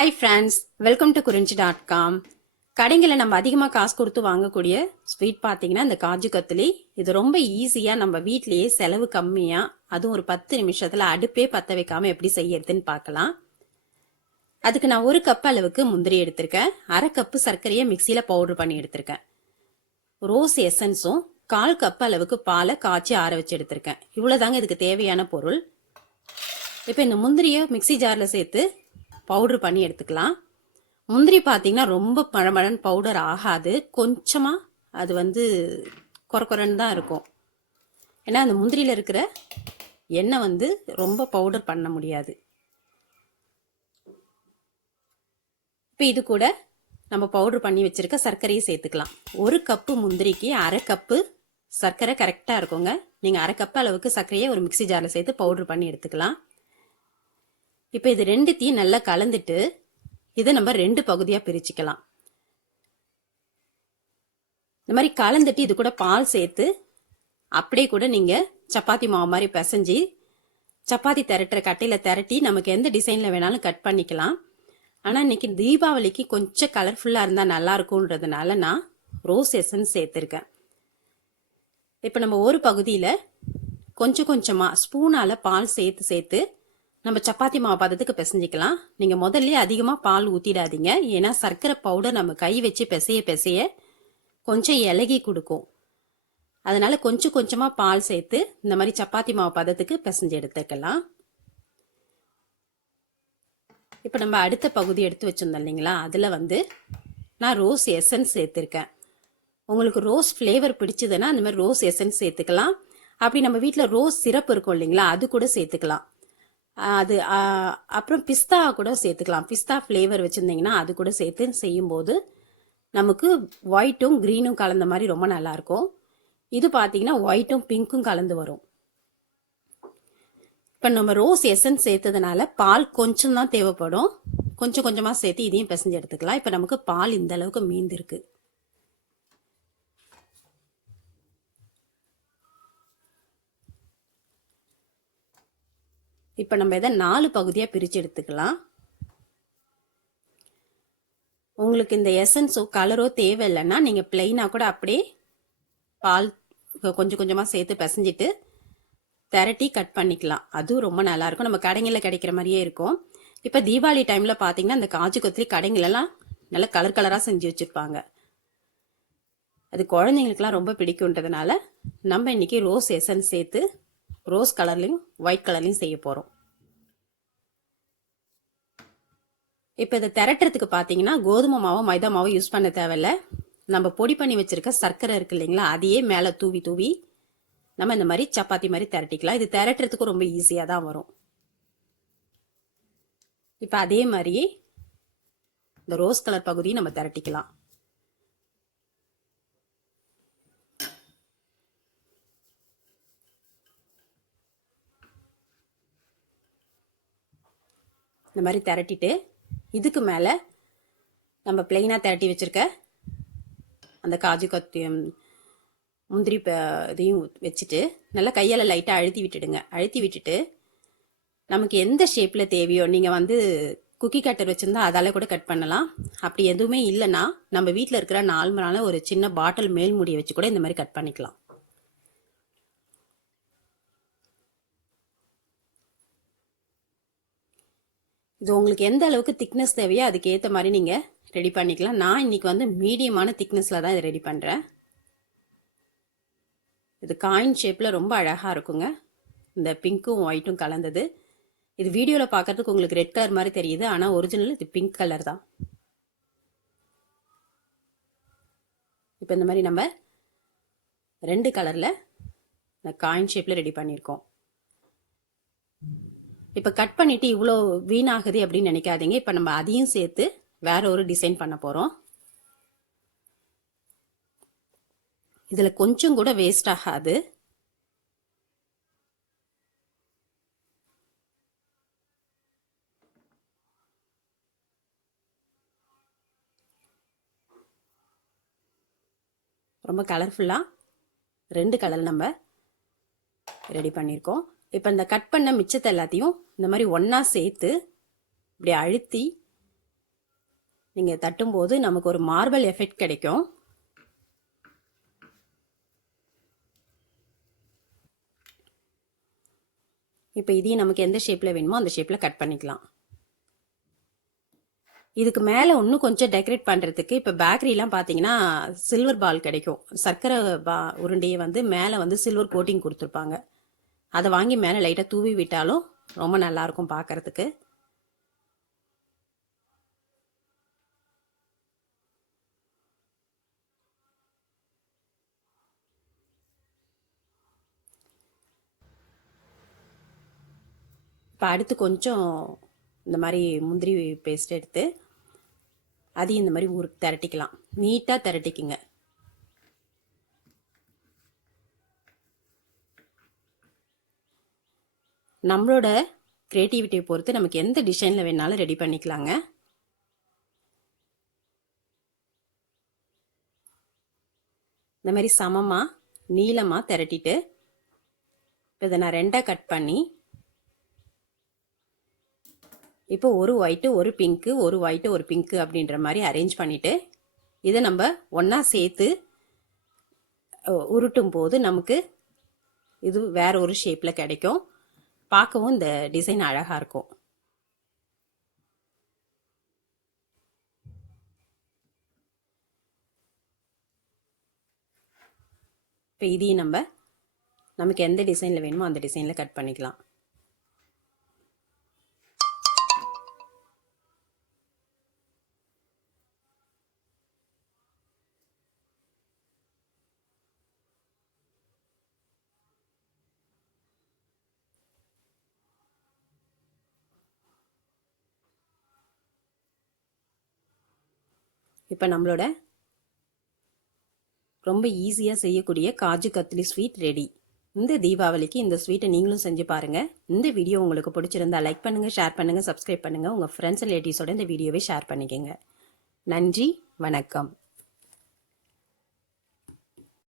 Hi friends, welcome to குறிஞ்சி.com. கடைங்களில் நம்ம அதிகமாக காசு கொடுத்து வாங்கக்கூடிய ஸ்வீட் பார்த்தீங்கன்னா இந்த காஜு கத்லி. இது ரொம்ப ஈஸியாக நம்ம வீட்லேயே செலவு கம்மியாக, அதுவும் ஒரு 10 நிமிஷத்தில் அடுப்பே பற்ற வைக்காமல் எப்படி செய்யறதுன்னு பார்க்கலாம். அதுக்கு நான் 1 கப் அளவுக்கு முந்திரி எடுத்திருக்கேன். 1/2 கப்பு சர்க்கரையை மிக்சியில் பவுடர் பண்ணி எடுத்திருக்கேன். ரோஸ் எசன்ஸும் 1/4 கப் அளவுக்கு பாலை காய்ச்சி ஆற வச்சு எடுத்திருக்கேன். இவ்வளோதாங்க இதுக்கு தேவையான பொருள். இப்போ இந்த முந்திரியை மிக்சி ஜாரில் சேர்த்து பவுடர் பண்ணி எடுத்துக்கலாம். முந்திரி பார்த்தீங்கன்னா ரொம்ப பழமழன் பவுடர் ஆகாது, கொஞ்சமாக அது குறக்குறன்னு தான் இருக்கும். ஏன்னா அந்த முந்திரியில் இருக்கிற எண்ணெய் ரொம்ப பவுடர் பண்ண முடியாது. இப்போ இது கூட நம்ம பவுடர் பண்ணி வச்சிருக்க சர்க்கரையை சேர்த்துக்கலாம். 1 கப்பு முந்திரிக்கு 1/2 கப்பு சர்க்கரை கரெக்டாக இருக்குங்க. நீங்கள் 1/2 கப்பு அளவுக்கு சர்க்கரையை ஒரு மிக்சி ஜாரில் சேர்த்து பவுடர் பண்ணி எடுத்துக்கலாம். இப்போ இது ரெண்டுத்தையும் நல்லா கலந்துட்டு இதை நம்ம 2 பகுதியாக பிரிச்சுக்கலாம். இந்த மாதிரி கலந்துட்டு இது கூட பால் சேர்த்து அப்படியே கூட நீங்கள் சப்பாத்தி மாவு மாதிரி பிசைஞ்சு சப்பாத்தி திரட்டுற கட்டையில் திரட்டி நமக்கு எந்த டிசைனில் வேணாலும் கட் பண்ணிக்கலாம். ஆனால் இன்னைக்கு தீபாவளிக்கு கொஞ்சம் கலர்ஃபுல்லாக இருந்தால் நல்லா இருக்கும்ன்றதுனால நான் ரோஸ் எசன்ஸ் சேர்த்துருக்கேன். இப்போ நம்ம ஒரு பகுதியில் கொஞ்சம் கொஞ்சமாக ஸ்பூனால் பால் சேர்த்து நம்ம சப்பாத்தி மாவு பதத்துக்கு பிசைஞ்சிக்கலாம். நீங்கள் முதல்ல அதிகமாக பால் ஊற்றிடாதீங்க. ஏன்னா சர்க்கரை பவுடர் நம்ம கை வச்சு பிசைய கொஞ்சம் இலகி கொடுக்கும். அதனால கொஞ்சம் கொஞ்சமாக பால் சேர்த்து இந்த மாதிரி சப்பாத்தி மாவு பதத்துக்கு பிசைஞ்சு எடுத்துக்கலாம். இப்போ நம்ம அடுத்த பகுதி எடுத்து வச்சுருந்தோம் இல்லைங்களா, அதில் நான் ரோஸ் எசன்ஸ் சேர்த்துருக்கேன். உங்களுக்கு ரோஸ் ஃப்ளேவர் பிடிச்சதுன்னா அந்த மாதிரி ரோஸ் எசன்ஸ் சேர்த்துக்கலாம். அப்படி நம்ம வீட்டில் ரோஸ் சிரப் இருக்கும் இல்லைங்களா, அது கூட சேர்த்துக்கலாம். அது அப்புறம் பிஸ்தா கூட சேர்த்துக்கலாம். பிஸ்தா ஃப்ளேவர் வச்சுருந்தீங்கன்னா அது கூட சேர்த்து செய்யும்போது நமக்கு ஒயிட்டும் க்ரீனும் கலந்த மாதிரி ரொம்ப நல்லாயிருக்கும். இது பார்த்தீங்கன்னா ஒயிட்டும் பிங்க்கும் கலந்து வரும். இப்போ நம்ம ரோஸ் எசன்ஸ் சேர்த்ததுனால பால் கொஞ்சம் தான் தேவைப்படும். கொஞ்சம் கொஞ்சமாக சேர்த்து இதையும் பிசைஞ்சு எடுத்துக்கலாம். இப்போ நமக்கு பால் இந்த அளவுக்கு மீந்திருக்கு. இப்போ நம்ம இதை 4 பகுதியாக பிரித்து எடுத்துக்கலாம். உங்களுக்கு இந்த எசன்ஸோ கலரோ தேவையில்லைன்னா நீங்கள் பிளெயினாக கூட அப்படியே பால் கொஞ்சம் கொஞ்சமாக சேர்த்து பிசைஞ்சிட்டு திரட்டி கட் பண்ணிக்கலாம். அதுவும் ரொம்ப நல்லாயிருக்கும். நம்ம கடைங்களில் கிடைக்கிற மாதிரியே இருக்கும். இப்போ தீபாவளி டைமில் பார்த்தீங்கன்னா இந்த காஜு கத்லி கடைங்களெல்லாம் நல்லா கலர் கலராக செஞ்சு வச்சுருப்பாங்க. அது குழந்தைங்களுக்குலாம் ரொம்ப பிடிக்குன்றதுனால நம்ம இன்றைக்கி ரோஸ் எசன்ஸ் சேர்த்து ரோஸ் கலர்லையும் ஒயிட் கலர்லையும் செய்ய போகிறோம். இப்போ இதை திரட்டுறதுக்கு பார்த்தீங்கன்னா கோதுமை மாவு மைதா மாவு யூஸ் பண்ண தேவையில்லை. நம்ம பொடி பண்ணி வச்சுருக்க சர்க்கரை இருக்கு இல்லைங்களா, அதையே மேலே தூவி நம்ம இந்த மாதிரி சப்பாத்தி மாதிரி திரட்டிக்கலாம். இது திரட்டுறதுக்கு ரொம்ப ஈஸியாக தான் வரும். இப்போ அதே மாதிரி இந்த ரோஸ் கலர் பகுதியை நம்ம திரட்டிக்கலாம். இந்த மாதிரி திரட்டிட்டு இதுக்கு மேலே நம்ம பிளெயினாக திரட்டி வச்சுருக்க அந்த காஜு கத்தியம் முந்திரி இதையும் வச்சுட்டு நல்லா கையால் லைட்டாக அழுத்தி விட்டுடுங்க. அழுத்தி விட்டுட்டு நமக்கு எந்த ஷேப்பில் தேவையோ நீங்கள் குக்கி கட்டர் வச்சுருந்தா அதால் கூட கட் பண்ணலாம். அப்படி எதுவுமே இல்லைன்னா நம்ம வீட்டில் இருக்கிற நார்மலான ஒரு சின்ன பாட்டில் மேல் மூடியை வச்சு கூட இந்த மாதிரி கட் பண்ணிக்கலாம். இது உங்களுக்கு எந்த அளவுக்கு திக்னஸ் தேவையோ அதுக்கு ஏற்ற மாதிரி நீங்கள் ரெடி பண்ணிக்கலாம். நான் இன்றைக்கி மீடியமான திக்னஸில் தான் இதை ரெடி பண்ணுறேன். இது காயின் ஷேப்பில் ரொம்ப அழகாக இருக்குங்க. இந்த பிங்க்கும் ஒயிட்டும் கலந்தது. இது வீடியோவில் பார்க்குறதுக்கு உங்களுக்கு ரெட் கலர் மாதிரி தெரியுது, ஆனால் ஒரிஜினல் இது பிங்க் கலர் தான். இப்போ இந்த மாதிரி நம்ம 2 கலரில் இந்த காயின் ஷேப்பில் ரெடி பண்ணியிருக்கோம். இப்போ கட் பண்ணிவிட்டு இவ்வளோ வீணாகுது அப்படின்னு நினைக்காதீங்க. இப்போ நம்ம அதையும் சேர்த்து வேற ஒரு டிசைன் பண்ண போகிறோம். இதில் கொஞ்சம் கூட வேஸ்ட் ஆகாது. ரொம்ப கலர்ஃபுல்லாக 2 கலர் நம்ம ரெடி பண்ணியிருக்கோம். இப்போ இந்த கட் பண்ண மிச்சத்தை எல்லாத்தையும் இந்த மாதிரி ஒன்றா சேர்த்து இப்படி அழுத்தி நீங்கள் தட்டும்போது நமக்கு ஒரு மார்பிள் எஃபெக்ட் கிடைக்கும். இப்போ இதையும் நமக்கு எந்த ஷேப்பில் வேணுமோ அந்த ஷேப்பில் கட் பண்ணிக்கலாம். இதுக்கு மேலே இன்னும் கொஞ்சம் டெக்கரேட் பண்ணுறதுக்கு இப்போ பேக்கரிலாம் பார்த்தீங்கன்னா சில்வர் பால் கிடைக்கும். சர்க்கரை உருண்டையை வந்து மேலே வந்து சில்வர் கோட்டிங் கொடுத்துருப்பாங்க. அதை வாங்கி மேலே லைட்டாக தூவி விட்டாலும் ரொம்ப நல்லாயிருக்கும் பார்க்குறதுக்கு. இப்போ அடுத்து கொஞ்சம் இந்த மாதிரி முந்திரி பேஸ்ட் எடுத்து அதையும் இந்த மாதிரி ஊருக்கு திரட்டிக்கலாம். நீட்டாக திரட்டிக்குங்க. நம்மளோட க்ரியேட்டிவிட்டியை பொறுத்து நமக்கு எந்த டிசைனில் வேணாலும் ரெடி பண்ணிக்கலாங்க. இந்த மாதிரி சமமாக நீளமாக திரட்டிட்டு இப்போ இதை நான் ரெண்டாக கட் பண்ணி இப்போ ஒரு ஒயிட்டு ஒரு பிங்க்கு, ஒரு ஒயிட்டு ஒரு பிங்க்கு அப்படின்ற மாதிரி அரேஞ்ச் பண்ணிவிட்டு இதை நம்ம ஒன்றா சேர்த்து உருட்டும் போது நமக்கு இது வேற ஒரு ஷேப்பில் கிடைக்கும். பார்க்கவும் இந்த டிசைன் அழகாக இருக்கும். இப்போ இதையும் நமக்கு எந்த டிசைனில் வேணுமோ அந்த டிசைனில் கட் பண்ணிக்கலாம். இப்போ நம்மளோட ரொம்ப ஈஸியாக செய்யக்கூடிய காஜு கத்லி ஸ்வீட் ரெடி. இந்த தீபாவளிக்கு இந்த ஸ்வீட்டை நீங்களும் செஞ்சு பாருங்கள். இந்த வீடியோ உங்களுக்கு பிடிச்சிருந்தா லைக் பண்ணுங்கள், ஷேர் பண்ணுங்கள், சப்ஸ்கிரைப் பண்ணுங்கள். உங்கள் ஃப்ரெண்ட்ஸ் ரிலேட்டிவ்ஸோட இந்த வீடியோவை ஷேர் பண்ணிக்கோங்க. நன்றி, வணக்கம்.